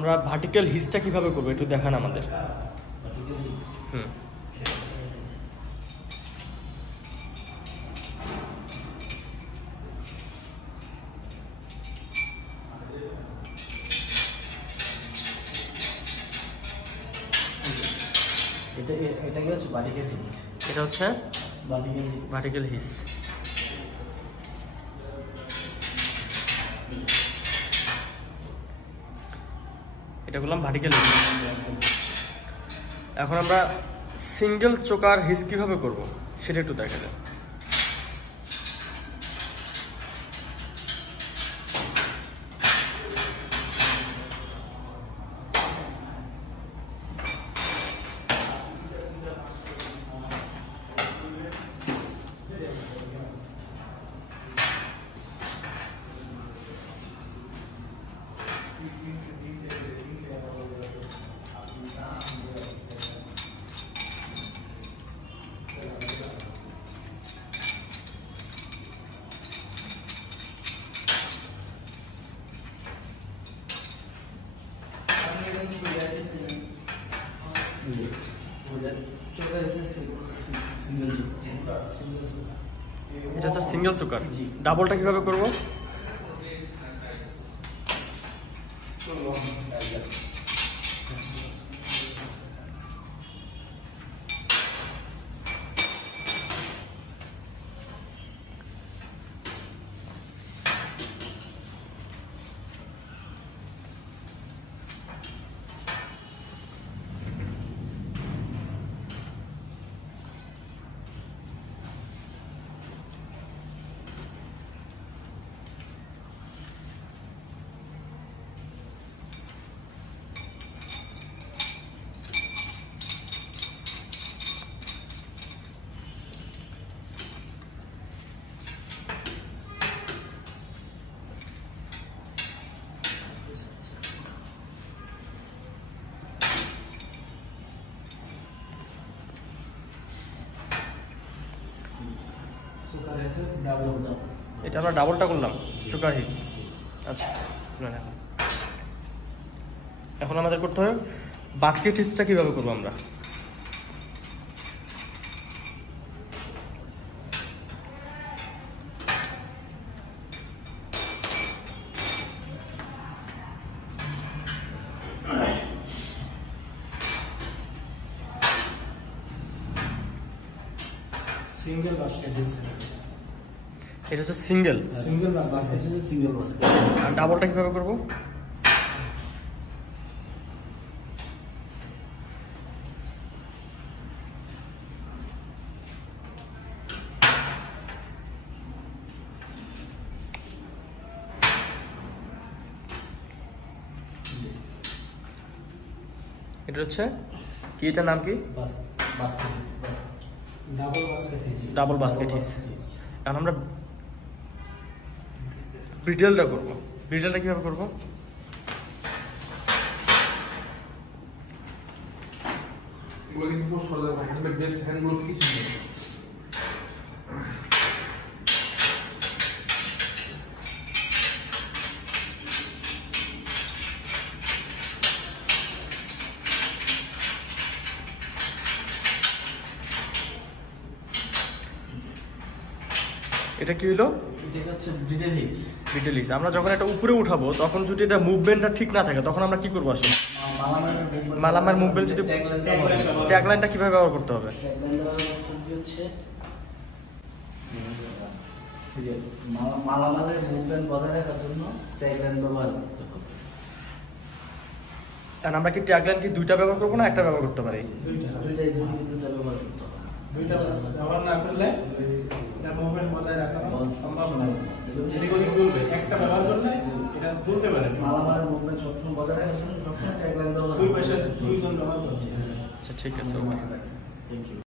আমরা ভার্টিক্যাল হিচটা কিভাবে করব একটু দেখান আমাদের। হুম, এটা কি হচ্ছে ভার্টিক্যাল হিচ? এটা হচ্ছে ভার্টিক্যাল হিচ। এটা করলাম ভার্টিক্যাল হিচ। এখন আমরা সিঙ্গেল চোকার হিচ কিভাবে করব সেটা একটু দেখা যায়। এটা হচ্ছে সিঙ্গেল চোকার। ডাবলটা কিভাবে করব? এটা আমরা ডাবলটা করলাম চোকার হিচ। আচ্ছা, এখন আমাদের করতে হবে বাস্কেট হিচটা কিভাবে করবো আমরা। Single basket hitch. এটা হচ্ছে single. Single basket, single basket. আর ডাবলটা কিভাবে করব? এটা হচ্ছে কি, এটার নাম কি? Basket hitch, double basket hitch. Double basket hitch. এখন আমরা ব্রিটেলটা করব। ব্রিটেলটা কিভাবে করব? এগুলো কিন্তু পোস্ট করা যাবে, হ্যান্ডমেড বেস্ট হ্যান্ড কিছু নেই। এটা কি হলো? এটা হচ্ছে ব্রিটেল হিচ। ব্রিটেল হিচ। আমরা যখন এটা উপরে উঠাবো তখন যদি এটা মুভমেন্টটা ঠিক না থাকে তখন আমরা কি করবো আসলে? মালামার মুভমেন্ট যদি ট্যাগলাইনটা কিভাবে ব্যবহার করতে হবে? মালামালের মুভমেন্ট বজায় রাখার জন্য ট্যাগলাইন ব্যবহার করতে হবে। আর আমরা কি ট্যাগলাইন কি দুইটা ব্যবহার করবো না একটা ব্যবহার করতে পারি? দুইটা ব্যবহার করতে হবে। দুইটা ব্যবহার না করলে এটা মুভমেন্ট বজায় রাখা সম্ভব নয়। এদিক ওদিক দুলবে, একটা ব্যবহার করলে এটা দুলতে পারে। মালামালের মুভমেন্ট সবসময় বজায় রাখার জন্য সবসময় ট্যাগলাইন ব্যবহার দুই পাশে দুইজন ব্যবহার করছে। আচ্ছা, ঠিক আছে, ওকে। Thank you.